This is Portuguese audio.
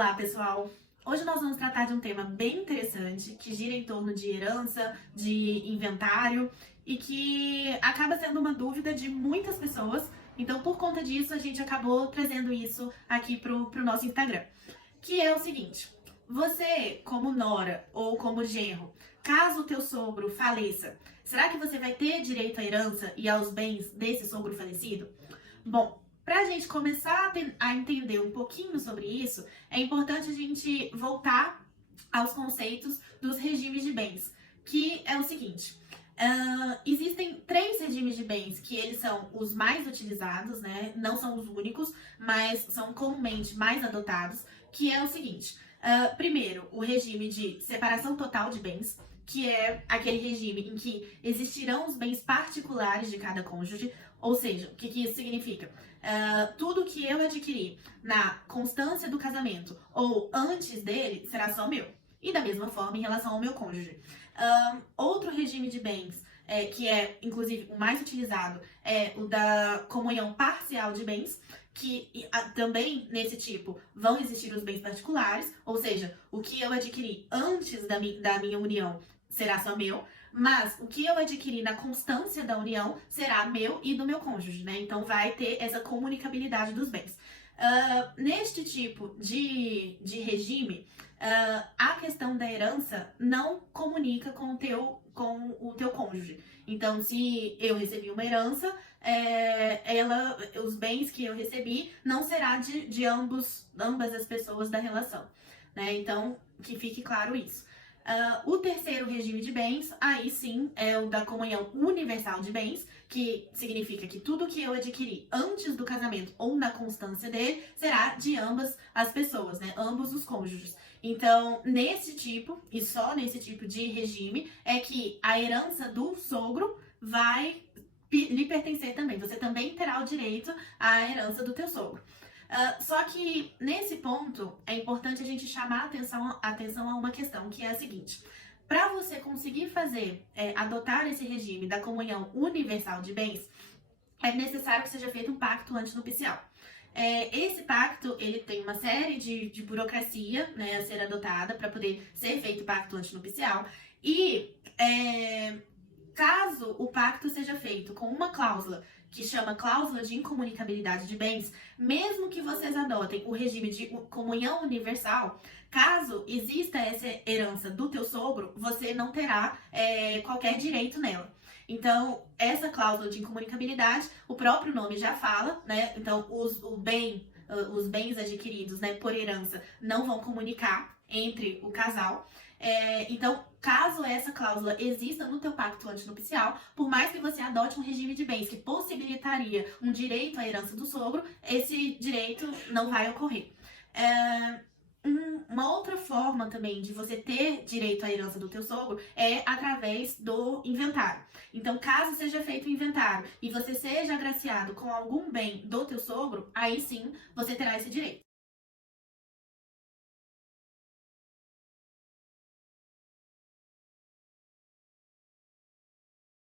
Olá, pessoal! Hoje nós vamos tratar de um tema bem interessante que gira em torno de herança, de inventário e que acaba sendo uma dúvida de muitas pessoas. Então, por conta disso, a gente acabou trazendo isso aqui pro nosso Instagram. Que é o seguinte: você, como nora ou como genro, caso o teu sogro faleça, será que você vai ter direito à herança e aos bens desse sogro falecido? Bom, para a gente começar a entender um pouquinho sobre isso, é importante a gente voltar aos conceitos dos regimes de bens, que é o seguinte. Existem três regimes de bens que eles são os mais utilizados, né? Não são os únicos, mas são comumente mais adotados, que é o seguinte. Primeiro, o regime de separação total de bens, que é aquele regime em que existirão os bens particulares de cada cônjuge, ou seja, o que isso significa? Tudo que eu adquirir na constância do casamento ou antes dele será só meu. E da mesma forma em relação ao meu cônjuge. Outro regime de bens, que é inclusive o mais utilizado, é o da comunhão parcial de bens, que também nesse tipo vão existir os bens particulares, ou seja, o que eu adquiri antes da minha união será só meu, mas o que eu adquiri na constância da união será meu e do meu cônjuge, né? Então vai ter essa comunicabilidade dos bens. Neste tipo de regime, a questão da herança não comunica com o teu cônjuge. Então, se eu recebi uma herança, os bens que eu recebi não será de ambas as pessoas da relação, né? Então, que fique claro isso. O terceiro regime de bens, aí sim, é o da comunhão universal de bens, que significa que tudo que eu adquiri antes do casamento ou na constância dele será de ambas as pessoas, né? Ambos os cônjuges. Então, nesse tipo, e só nesse tipo de regime, é que a herança do sogro vai lhe pertencer também. Você também terá o direito à herança do teu sogro. Só que nesse ponto é importante a gente chamar atenção a uma questão, que é a seguinte: para você conseguir adotar esse regime da comunhão universal de bens, é necessário que seja feito um pacto antinupcial. Esse pacto ele tem uma série de burocracia, né, a ser adotada para poder ser feito o pacto antinupcial. E caso o pacto seja feito com uma cláusula que chama cláusula de incomunicabilidade de bens, mesmo que vocês adotem o regime de comunhão universal, caso exista essa herança do teu sogro, você não terá qualquer direito nela. Então, essa cláusula de incomunicabilidade, o próprio nome já fala, né? Então, os bens adquiridos, né, por herança não vão comunicar entre o casal. Então, caso essa cláusula exista no teu pacto antinupcial, por mais que você adote um regime de bens que possibilitaria um direito à herança do sogro, esse direito não vai ocorrer. Uma outra forma também de você ter direito à herança do teu sogro é através do inventário. Então, caso seja feito o inventário e você seja agraciado com algum bem do teu sogro, aí sim você terá esse direito.